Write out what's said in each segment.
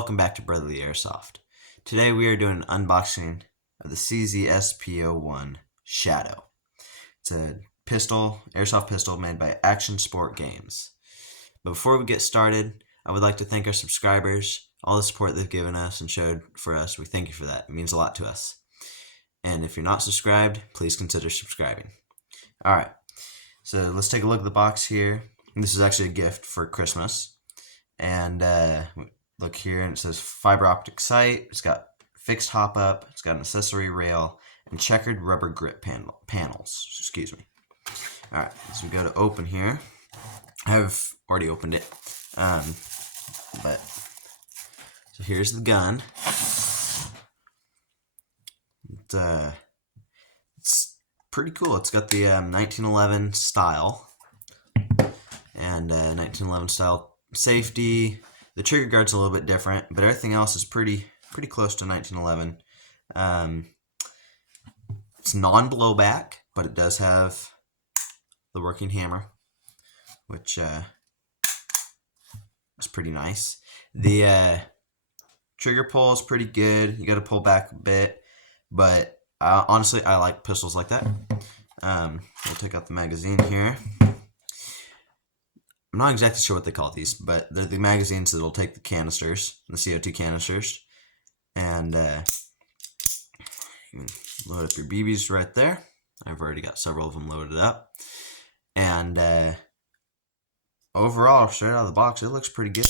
welcome back to Brotherly Airsoft. Today we are doing an unboxing of the CZ SP-01 Shadow. It's a pistol, airsoft pistol made by Action Sport Games. But before we get started, I would like to thank our subscribers, all the support they've given us and showed for us. We thank you for that. It means a lot to us. And if you're not subscribed, please consider subscribing. Alright, so let's take a look at the box here. This is actually a gift for Christmas. And look here, and it says fiber optic sight. It's got fixed hop up. It's got an accessory rail and checkered rubber grip panels. Excuse me. All right, so we go to open here. I've already opened it, but so here's the gun. It's pretty cool. It's got the 1911 style and 1911 style safety. The trigger guard's a little bit different, but everything else is pretty close to 1911. It's non-blowback, but it does have the working hammer, which is pretty nice. The trigger pull is pretty good. You got to pull back a bit, but honestly, I like pistols like that. We'll take out the magazine here. I'm not exactly sure what they call these, but they're the magazines that'll take the canisters, the CO2 canisters, and you can load up your BBs right there. I've already got several of them loaded up, and overall, straight out of the box, it looks pretty good.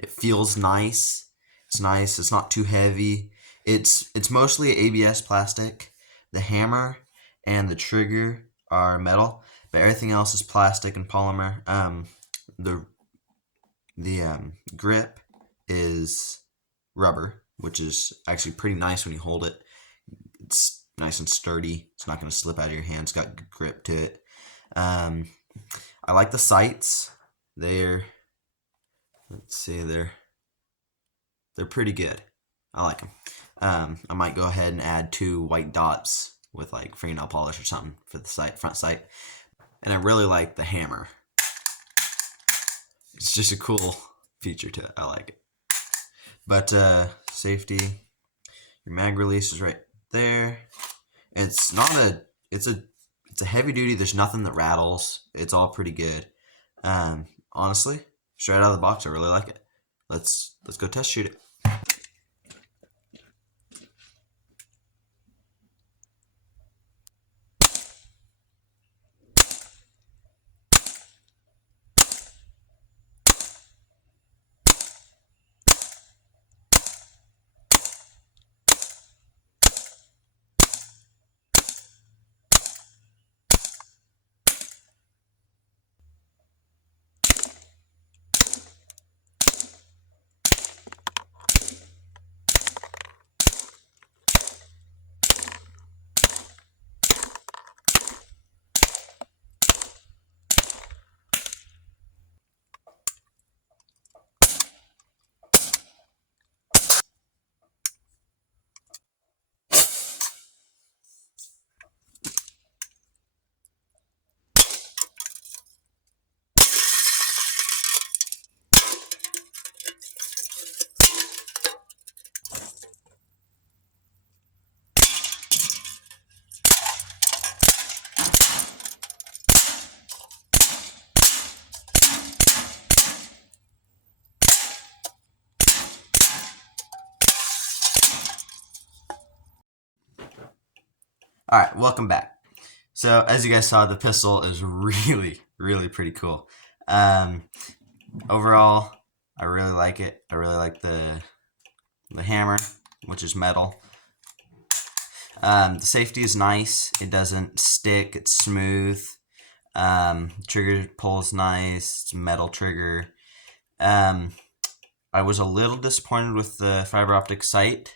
It feels nice. It's nice. It's not too heavy. It's mostly ABS plastic. The hammer and the trigger are metal, but everything else is plastic and polymer. The grip is rubber, which is actually pretty nice when you hold it. It's nice and sturdy. It's not going to slip out of your hand. It's got good grip to it. I like the sights. They're pretty good. I like them. I might go ahead and add 2 white dots with like fingernail polish or something for the front sight. And I really like the hammer. It's just a cool feature to it. I like it. But safety, your mag release is right there. It's a heavy duty. There's nothing that rattles. It's all pretty good. Honestly, straight out of the box, I really like it. Let's go test shoot it. Alright, welcome back. So, as you guys saw, the pistol is really pretty cool. Overall, I really like it. I really like the hammer, which is metal. The safety is nice. It doesn't stick. It's smooth. Trigger pull is nice. It's a metal trigger. I was a little disappointed with the fiber optic sight.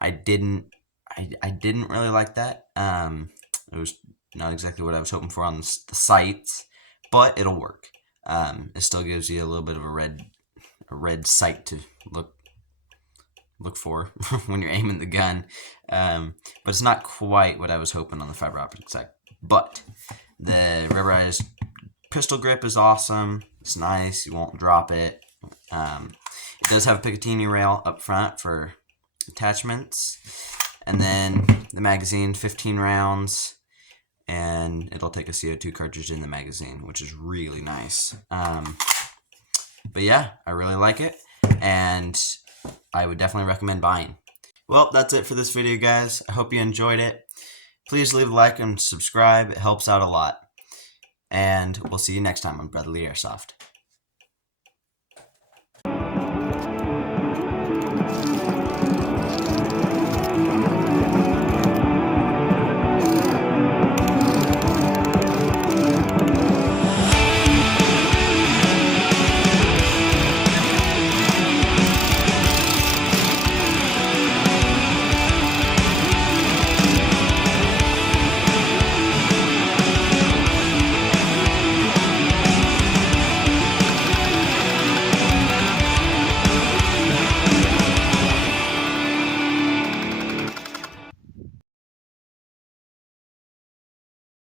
I didn't really like that. It was not exactly what I was hoping for on the sights, but it'll work. It still gives you a little bit of a red sight to look for when you're aiming the gun. But it's not quite what I was hoping on the fiber optic sight. But the rubberized pistol grip is awesome. It's nice. You won't drop it. It does have a Picatinny rail up front for attachments. And then the magazine, 15 rounds. And it'll take a CO2 cartridge in the magazine, which is really nice. But yeah, I really like it. And I would definitely recommend buying. Well, that's it for this video, guys. I hope you enjoyed it. Please leave a like and subscribe. It helps out a lot. And we'll see you next time on Brotherly Airsoft.